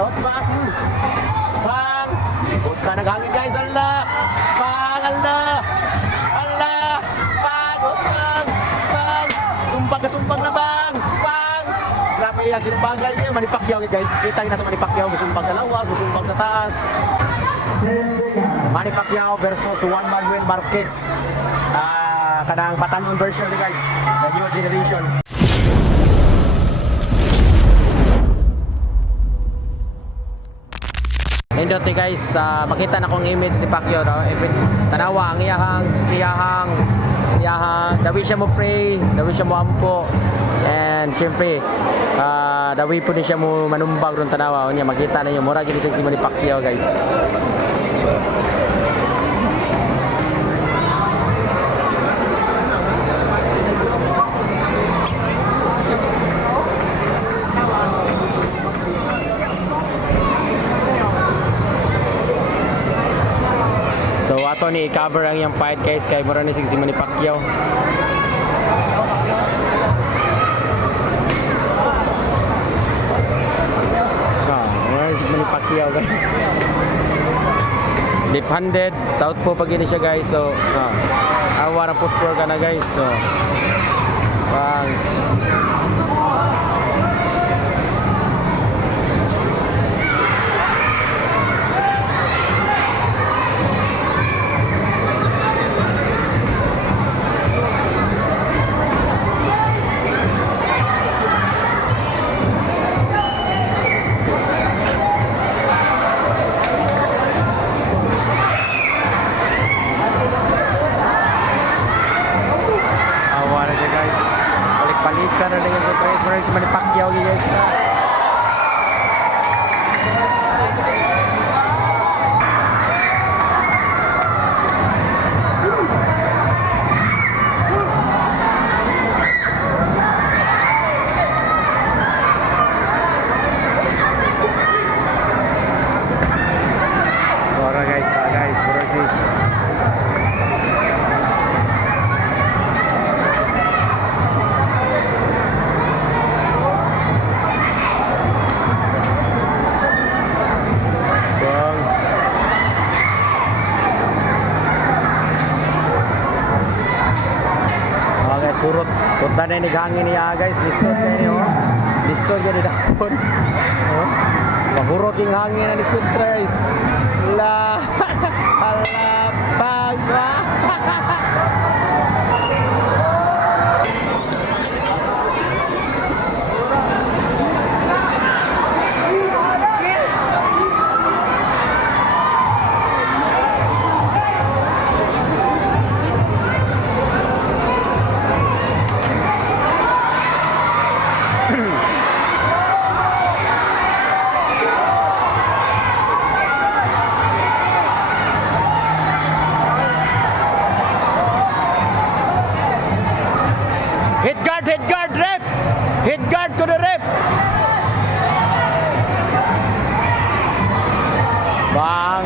oh. Bang! Punta naghangin guys, Allah! Bang! Allah! Allah! Bang! Bang! Bang! Sumbang na bang! Bang! Grabe yung sinumbang guys, Manny Pacquiao guys. Kita natin Manny Pacquiao, musumbang sa lawas, musumbang sa taas. Manny Pacquiao versus Juan Manuel Marquez. Kanang batanon version ni guys, the new generation. Indot ni guys, makita na kong image ni Pacquiao, no? Tanawa ang iyahang dawi siya mo pray, dawi siya mo ampo, and syempre dawi po din siya mo manumbag ron tanawa niya, makita na niyo mura gid siya si Manny Pacquiao guys. So ato ni i-cover ang yung fight guys kay mura ni si Manny Pacquiao. Mura si Manny Pacquiao guys. Left-handed, southpaw pag ini siya guys. So awa na footwork ka na guys. So bang. Balik-balikan na lang yung guys. Maraming si Manny Pacquiao guys. Suara guys, suara sih. Surut punta na yung hangin niya guys, lisod kayo niyo, lisod kayo dapon, mahurot yung hangin na lisod guys, ala pag Head guard, rep! Head guard to the rep! Bang!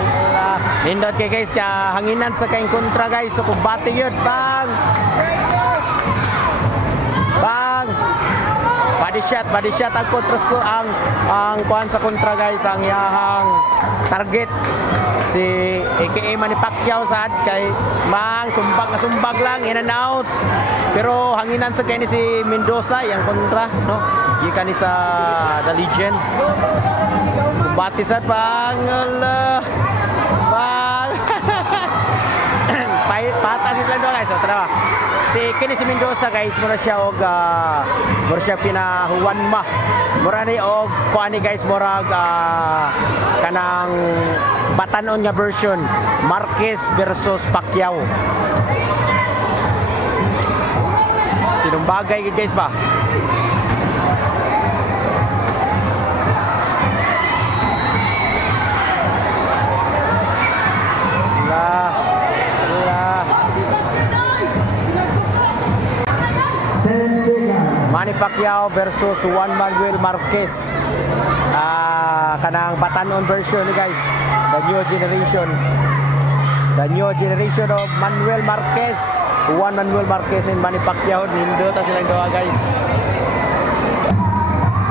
Nindot kay guys, kaya hanginan sa kayong kontra guys. So kung bati yun, bang! Bang! Body shot ang kontra ko, ang kuhan sa kontra guys, ang yahang target. Si AKA Manny Pacquiao sad kay mang sumbag lang in and out. Pero hanginan sa kay ni si Mendoza yang kontra no. Gikan ni sa The Legend. Kumbati sad bangala. Bang. Patas sila do guys. So tara. Si kini si Mendoza guys mura siya og mura siya pinahuwan ma. Mura ni og kuani guys murag kanang batanon nga version Marquez versus Pacquiao. Sinong bagay guys ba? Manny Pacquiao versus Juan Manuel Marquez. Kanang batanon version guys. The new generation. The new generation of Manuel Marquez. Juan Manuel Marquez and Manny Pacquiao. Nindo ta silang duha guys.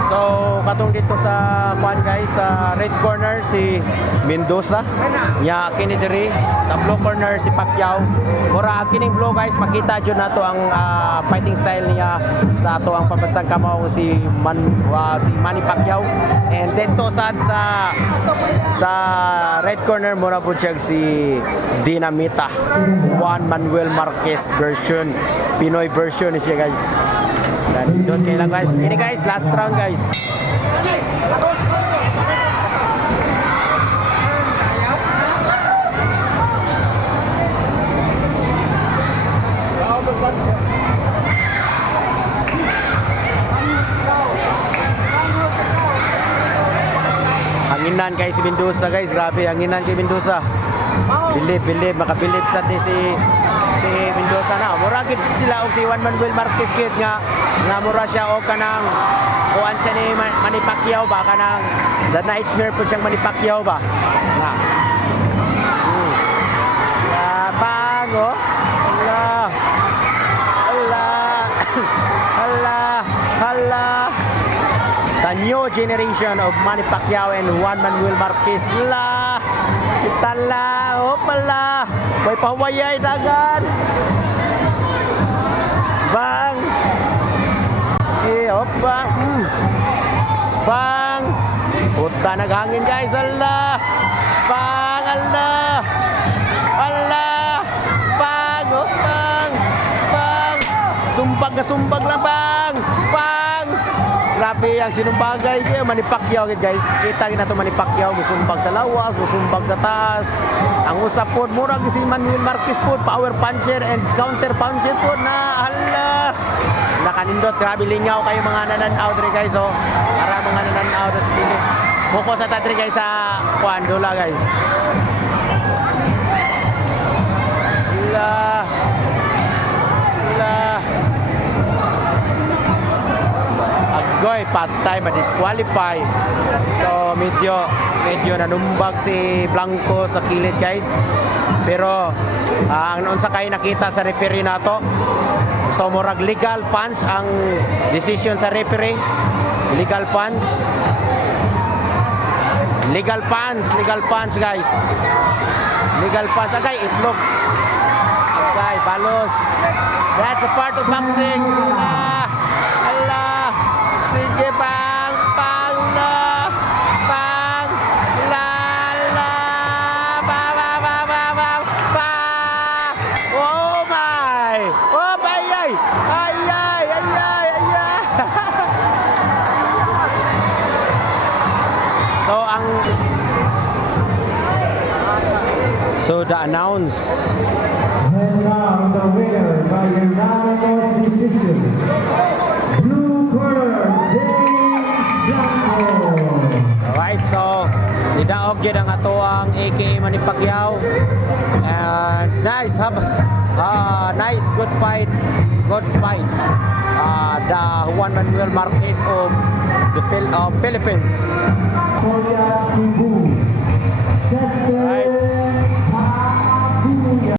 So katong dito sa kuan guys sa red corner si Mendoza. Ya kini diri sa blue corner si Pacquiao. Mura ang kining blue guys makita jud nato ang fighting style niya sa ato ang pambansang kamao si Manny Pacquiao. And dito sa red corner mura po siya si Dinamita Juan Manuel Marquez version, Pinoy version ni siya guys. Dan doon kayo lang guys. Ini guys, last round guys. Hanginan kay si Mendoza guys, grabe hanginan kay Mendoza. Bilib, makabilib sa si Mendoza na. Mura gid sila og si Juan Manuel Marquez gid nga mura siya og kanang kuan siya ni Manny Pacquiao ba kanang the nightmare po siyang Manny Pacquiao ba. Na. Bango. Allah. Allah. Allah. Allah. The new generation of Manny Pacquiao and Juan Manuel Marquez. La. Kita la. O pala. May pahawayay dagan. Bang. Opa. Bang. Puta naghangin guys. Allah. Bang. Allah. Allah. Bang. Oh, bang. Bang. Sumbag lang bang. Bang. Grabe ang sinumbagay kaya Manny Pacquiao guys. Kita na to Manny Pacquiao musumbag sa lawas, musumbag sa taas. Ang usap pod mura si Manuel Marquez pod power puncher and counter puncher pod na hala. Nakanindot grabe lingaw kayo mga nananaw dre guys oh. Para mga nananaw sa pilit. Focus sa tadre guys sa Kuandola guys. La. Agoy, patay, ma-disqualify. So, medyo nanumbag si Blanco sa kilid guys. Pero, ang noon sa kayo nakita sa referee na to. So, murag legal punch ang decision sa referee. Legal punch guys. Legal punch. Agay, itlog. Agay, balos. That's a part of boxing. Allah. Sige bang la ba. Oh my. Oh ay. So the announce. And now the winner by unanimous decision. Blue corner, James Blanco. Alright, so nidaog yun ang atoang aka Manny Pacquiao. And nice, nice, good fight. The Juan Manuel Marquez of the Philippines. Korea Cebu. Right.